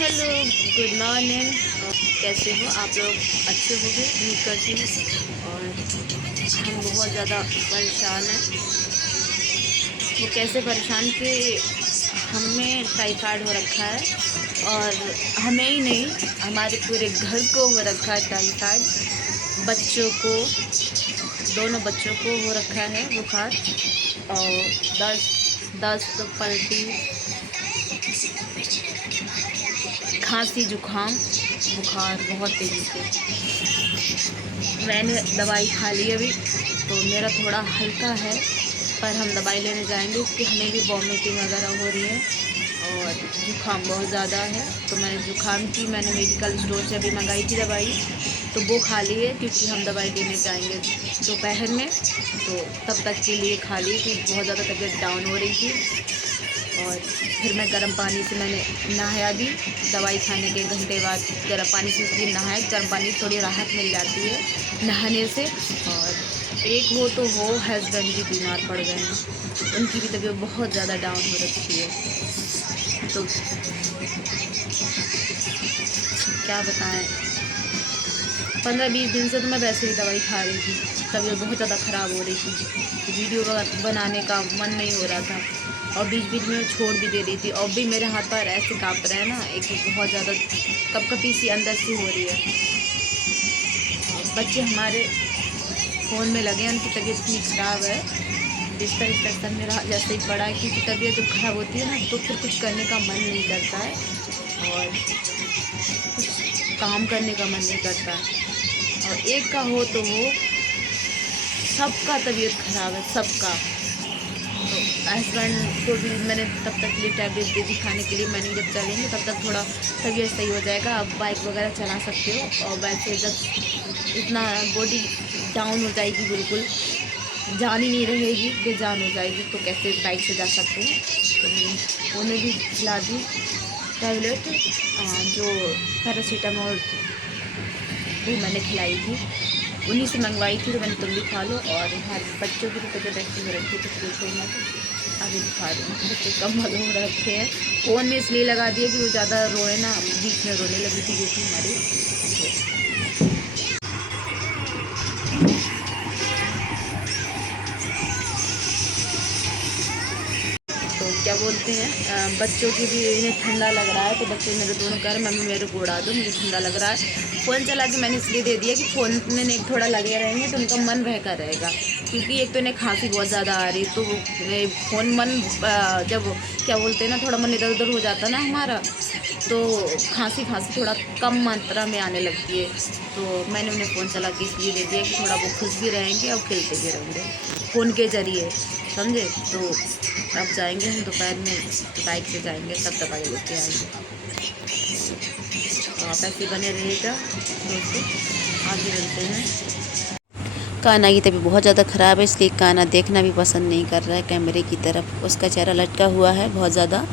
Hello, good morning. कैसे हो आप लोग? अच्छे हो गए? उम्मीद करती हूँ। और हम बहुत ज़्यादा परेशान हैं। वो कैसे परेशान कि हमें टाइफाइड हो रखा है, और हमें ही नहीं, हमारे पूरे घर को हो रखा है टाइफाइड। बच्चों को, दोनों बच्चों को हो रखा है बुखार, और दस्त पलटी, खांसी, जुखाम, बुखार बहुत तेज़ी से। मैंने दवाई खा ली अभी, तो मेरा थोड़ा हल्का है, पर हम दवाई लेने जाएंगे क्योंकि हमें भी वॉमिटिंग वगैरह हो रही है और जुखाम बहुत ज़्यादा है। तो मैंने जुखाम की मेडिकल स्टोर से अभी मंगाई थी दवाई, तो वो खा ली है क्योंकि हम दवाई लेने जाएंगे दोपहर में। तो तब तक के लिए खा ली थी, बहुत ज़्यादा तबीयत डाउन हो रही थी। और फिर मैं गर्म पानी से मैंने नहाया भी, दवाई खाने के घंटे बाद गर्म पानी से इसलिए नहाया, गर्म पानी से थोड़ी राहत मिल जाती है नहाने से। और एक हो तो वो हस्बैंड भी बीमार पड़ गए हैं, उनकी भी तबीयत बहुत ज़्यादा डाउन हो रखी है। तो क्या बताएं, 15-20 दिन से तो मैं वैसे ही दवाई खा रही थी, तबीयत बहुत ज़्यादा ख़राब हो रही थी, वीडियो बनाने का मन नहीं हो रहा था, और बीच बीच में छोड़ भी दे रही थी। और भी मेरे हाथ पैर ऐसे काँप रहे हैं ना, एक बहुत ज़्यादा कपकपी सी अंदर से हो रही है। बच्चे हमारे फ़ोन में लगे हैं, उनकी तबीयत इतनी ख़राब है, बिस्तर सब मेरा जैसे ही पड़ा है, क्योंकि तबीयत जब ख़राब होती है ना तो फिर कुछ करने का मन नहीं करता है, और कुछ काम करने का मन नहीं करता है। और एक का हो तो वो सबका तबीयत ख़राब है, सबका। तो हस्बैंड को भी मैंने तब तक के लिए टैबलेट दे दी खाने के लिए, मैंने जब चलेंगे तब तक थोड़ा तबीयत सही हो जाएगा, आप बाइक वगैरह चला सकते हो। और वैसे जब इतना बॉडी डाउन हो जाएगी, बिल्कुल जान ही नहीं रहेगी, बेजान हो जाएगी, तो कैसे बाइक से जा सकते हैं। तो उन्हें भी खिला दी टैबलेट, जो पैरासीटामोल भी मैंने खिलाई थी, उन्हीं से मंगवाई थी, तो मैंने तुम भी खा लो। और हमारे बच्चों की भी तबीयत ऐसी हो रखी है, तो पूछो मत, अभी दिखा रही हूँ। बच्चे कमल हो रखे हैं, फ़ोन में इसलिए लगा दिए कि वो ज़्यादा रोए ना, बीच में रोने लगी थी बेटी हमारी। तो क्या बोलते हैं, बच्चों की भी इन्हें ठंडा लग रहा है, तो बच्चे मेरे दोनों कह रहे मम्मी मेरे को उड़ा दो, मुझे ठंडा लग रहा है। फ़ोन चला के मैंने इसलिए दे दिया कि फ़ोन में नहीं थोड़ा लगे रहेंगे तो उनका मन बहका रहेगा, क्योंकि एक तो इन्हें खांसी बहुत ज़्यादा आ रही, तो फ़ोन जब क्या बोलते हैं ना, थोड़ा मन इधर उधर हो जाता है ना हमारा, तो खांसी थोड़ा कम मात्रा में आने लगती है। तो मैंने उन्हें फ़ोन चला के इसलिए दे दिया कि थोड़ा वो खुश भी रहेंगे और खेलते भी रहेंगे फ़ोन के ज़रिए, समझे। तो अब जाएंगे हम दोपहर में, बाइक से जाएंगे, तब दवाई लेके आएंगे। तो आप ऐसे बने रहेगा दोस्तों, आगे मिलते हैं। कान्हा की तबीयत बहुत ज़्यादा ख़राब है, इसलिए कान्हा देखना भी पसंद नहीं कर रहा है कैमरे की तरफ, उसका चेहरा लटका हुआ है बहुत ज़्यादा।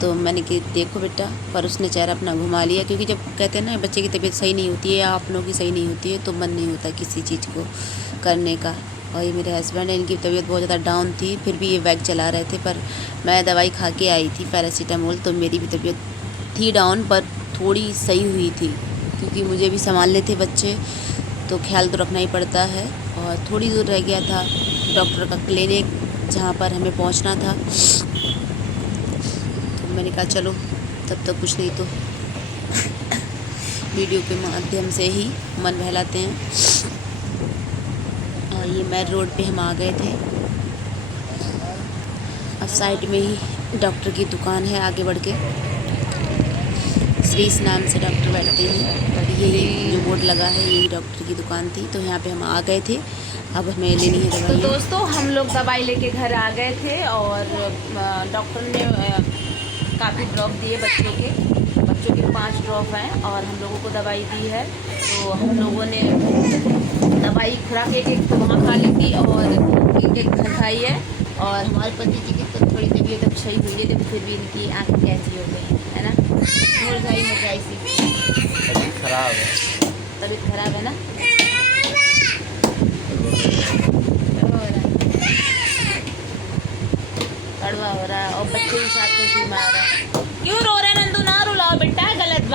तो मैंने कि देखो बेटा, पर उसने चेहरा अपना घुमा लिया, क्योंकि जब कहते हैं ना बच्चे की तबीयत सही नहीं होती है या आप लोगों की सही नहीं होती है, तो मन नहीं होता किसी चीज़ को करने का। और ये मेरे हस्बैंड है, इनकी तबीयत बहुत ज़्यादा डाउन थी, फिर भी ये बाइक चला रहे थे, पर मैं दवाई खा के आई थी पैरासीटामोल, तो मेरी भी तबीयत थी डाउन, पर थोड़ी सही हुई थी, क्योंकि मुझे भी संभालने थे बच्चे, तो ख्याल तो रखना ही पड़ता है। और थोड़ी दूर रह गया था डॉक्टर का क्लिनिक, जहाँ पर हमें पहुँचना था, तो मैंने कहा चलो तब तक कुछ नहीं तो वीडियो के माध्यम से ही मन बहलाते हैं। और ये मैर रोड पे हम आ गए थे, अब साइड में ही डॉक्टर की दुकान है, आगे बढ़ के श्रीस नाम से डॉक्टर बैठते हैं, और यही जो बोर्ड लगा है यही डॉक्टर की दुकान थी, तो यहाँ पे हम आ गए थे, अब हमें लेनी है दवाई। तो दोस्तों हम लोग दवाई लेके घर आ गए थे, और डॉक्टर ने काफ़ी ड्रॉप दिए बच्चों के 5 ड्रॉप हैं, और हम लोगों को दवाई दी है। तो हम लोगों ने दवाई खुराक एक तो वहाँ खा ली थी, और एक घर खाई है। और हमारे पति जी की तो थोड़ी तबीयत अब सही हुई है, लेकिन फिर भी इनकी आँखें कैसी हो गई है ना, मुरझाई सी, तबीयत ख़राब है ना। कड़वा हो रहा है, और बच्चे भी साथ में बीमार है। क्यों रो रहे नंदू? ना रुलाओ बेटा,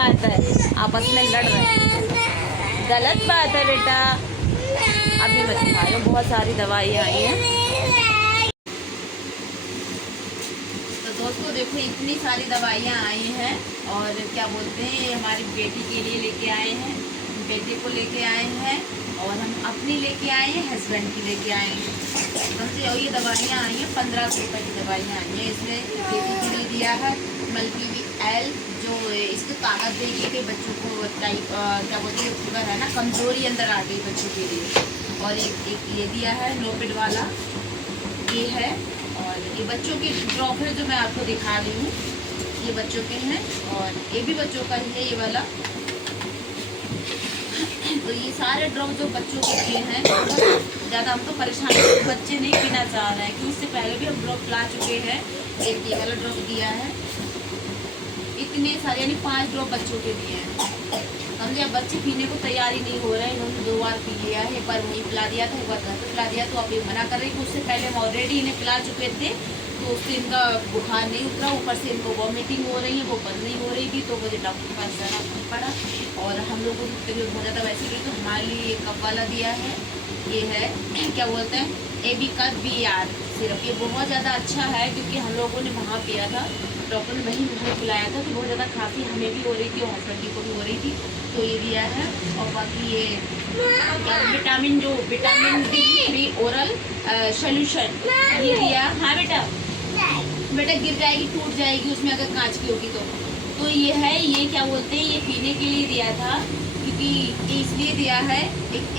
बात है, आपस में लड़ रहे हैं, गलत बात है बेटा। अभी मत खाओ, बहुत सारी दवाइयाँ आई हैं। तो दोस्तों देखो इतनी सारी दवाइयाँ आई हैं, और क्या बोलते हैं हमारी बेटी के लिए लेके आए हैं, बेटे को लेके आए हैं, और हम अपनी लेके आए हैं, हस्बैंड की लेके आए हैं। समझे। और ये दवाइयाँ आई हैं 1500 रुपये की दवाइयाँ आई हैं। इसमें बेटी के लिए दिया है मल्टी एल, जो इसको ताकत देगी कि बच्चों को टाइप क्या बोलते हैं फीवर है ना, कमजोरी अंदर आ गई बच्चों के लिए। और एक ये दिया है नोपिड वाला, ये है। और ये बच्चों के ड्रॉप है जो मैं आपको दिखा रही हूँ, ये बच्चों के हैं, और ये भी बच्चों का ही है ये वाला। तो ये सारे ड्रॉप जो बच्चों के लिए हैं, ज़्यादा हम तो परेशान हैं, बच्चे नहीं पीना चाह रहे हैं, क्योंकि इससे पहले भी हम ड्रॉप ला चुके हैं। एक ये वाला ड्रॉप दिया है, इतने सारे यानी 5 ड्रॉप बच्चों के दिए हैं। समझे। अब बच्चे पीने को तैयार ही नहीं हो रहे हैं। इन्होंने 2 बार पी लिया है, एक बार वहीं पिला दिया था, एक बार घर पे पिला दिया। तो आप ये मना कर रहे हैं कि उससे पहले हम ऑलरेडी इन्हें पिला चुके थे, तो उससे इनका बुखार नहीं उतरा, ऊपर से इनको वॉमिटिंग हो रही है, वो बंद नहीं हो रही थी। तो मुझे डॉक्टर के पास जाना पड़ा, और हम लोगों को तबीयत हो जाता वैसे भी। तो हमारे लिए कप वाला दिया है, ये है क्या बोलते हैं AB का BR सिरप। ये बहुत ज़्यादा अच्छा है, क्योंकि हम लोगों ने वहाँ पिया था, डॉक्टर ने वहीं हमें पिलाया था, तो बहुत ज़्यादा खांसी हमें भी हो रही थी और हस्बैंड को भी हो रही थी। तो ये दिया है। और बाकी ये विटामिन D3 ओरल सोल्यूशन ये दिया। हाँ बेटा, बेटा गिर जाएगी, टूट जाएगी उसमें अगर कांच की होगी तो ये है। ये क्या बोलते हैं, ये पीने के लिए दिया था, क्योंकि इसलिए दिया है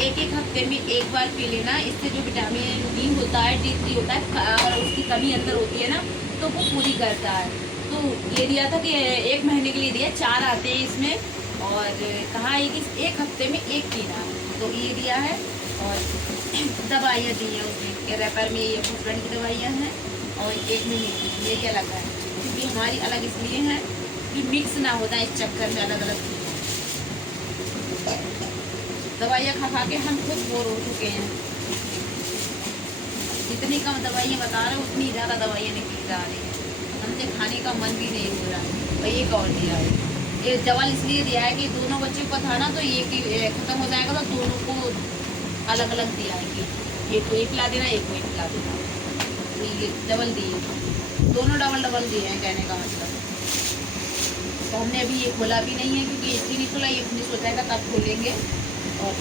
एक हफ्ते में एक बार पी लेना। इससे जो विटामिन D होता है, D3 होता है, और उसकी कमी अंदर होती है ना, तो वो पूरी करता है। तो ये दिया था कि 1 महीने के लिए दिया, 4 आते हैं इसमें, और कहा है कि 1 हफ्ते में 1 पीना। तो ये दिया है। और दवाइयाँ दी हैं उसमें, रैपर में ये हस्बैंड की दवाइयाँ हैं, और एक में ये क्या लगा है, क्योंकि हमारी अलग इसलिए है कि मिक्स ना होता है, इस चक्कर में अलग अलग दवाइयाँ खा खा के हम खुद बोर हो चुके हैं। जितनी कम दवाइयाँ बता रहे हैं उतनी ज़्यादा दवाइयाँ निकल जा रही हैं, हमसे खाने का मन भी नहीं हो रहा है। और ये कौन दिया है, ये दवा इसलिए दिया है कि दोनों बच्चों को था ना, तो ये कि ख़त्म हो जाएगा, तो दोनों को अलग अलग दिया है कि एक को ये पिला देना, एक को ये पिला देना। तो ये डबल दिए, दोनों डबल दिए हैं कहने का मतलब। तो हमने अभी ये खोला भी नहीं है, क्योंकि इसलिए नहीं खोला, ये हमने सोचा था तब खोलेंगे। और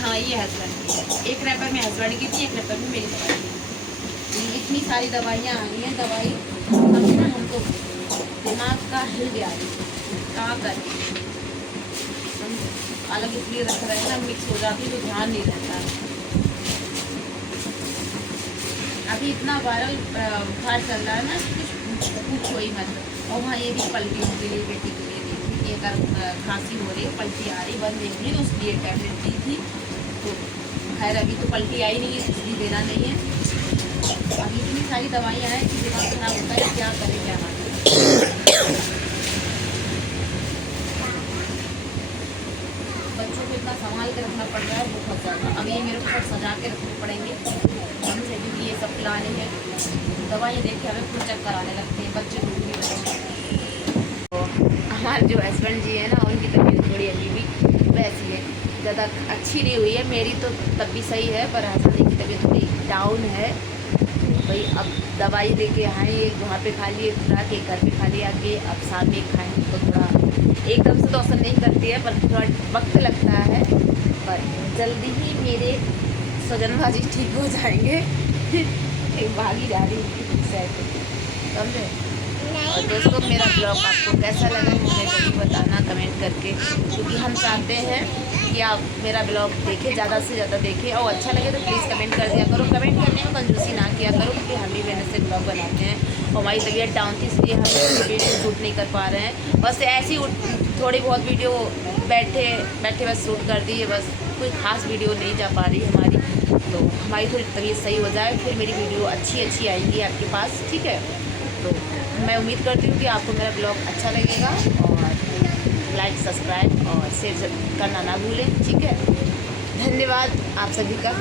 हाँ ये हस्बैंड की, एक रैपर में हस्बैंड की थी, एक रैपर में मेरी दवाई थी। इतनी सारी दवाइयाँ आ रही हैं, दवाई समझे ना, हम तो दिमाग का हिल गया कहाँ कर अलग इसलिए रख रहे हैं ना, मिक्स हो जाती है तो ध्यान नहीं रहता है। अभी इतना वायरल बुखार चल रहा है ना, कुछ पूछो ही मत। और वहाँ ये भी पलटियों के लिए बेटी के लिए देखी कि अगर खांसी हो रही है, पलटी आ रही, बंद नहीं हो रही, तो उसके लिए टैबलेट दी थी। तो खैर अभी तो पलटी आई नहीं है, इसलिए देना नहीं है। अभी इतनी सारी दवाइयाँ हैं कि दिमाग खराब होता है, क्या करें क्या ना करें। बच्चों को इतना संभाल के रखना पड़ रहा है बहुत ज़्यादा। अब ये मेरे को सजा के रखने पड़ेंगे हमसे, क्योंकि ये सब खिलाने हैं। दवाइयाँ देख के हमें खुद चक्कर आने लगते हैं, बच्चे को भी बच्चे। तो हमारे जो हस्बैंड जी है ना, उनकी तबीयत थोड़ी अभी भी वैसी है, ज़्यादा अच्छी नहीं हुई है। मेरी तो तब भी सही है, पर हस्बैंड की तबीयत थोड़ी डाउन है। भाई अब दवाई लेके आए, वहाँ पे खा लिए, खुरा के घर पे खा लिया के, अब साथ में खाएँ तो थोड़ा एकदम से तो असर नहीं करती है, पर थोड़ा वक्त लगता है। पर जल्दी ही मेरे स्वजनबाजी ठीक हो जाएंगे। भागी जा रही है समझे। और दोस्तों मेरा ब्लॉग आपको कैसा लगा मुझे जरूर बताना कमेंट करके, क्योंकि हम चाहते हैं कि आप मेरा ब्लॉग देखें, ज़्यादा से ज़्यादा देखें, और अच्छा लगे तो प्लीज़ कमेंट कर दिया करो। कमेंट करने में कंजूसी ना किया करो, क्योंकि हम भी मेहनत से ब्लॉग बनाते हैं, और हमारी तबीयत डाउन थी इसलिए हम वीडियो शूट नहीं कर पा रहे हैं। बस ऐसी थोड़ी बहुत वीडियो बैठे बस शूट कर दी है, बस कोई ख़ास वीडियो नहीं जा पा रही हमारी। तो हमारी थोड़ी तबीयत सही हो जाए, फिर मेरी वीडियो अच्छी आएंगी आपके पास, ठीक है। तो मैं उम्मीद करती हूँ कि आपको मेरा ब्लॉग अच्छा लगेगा, और लाइक सब्सक्राइब और शेयर करना ना भूलें, ठीक है। धन्यवाद आप सभी का।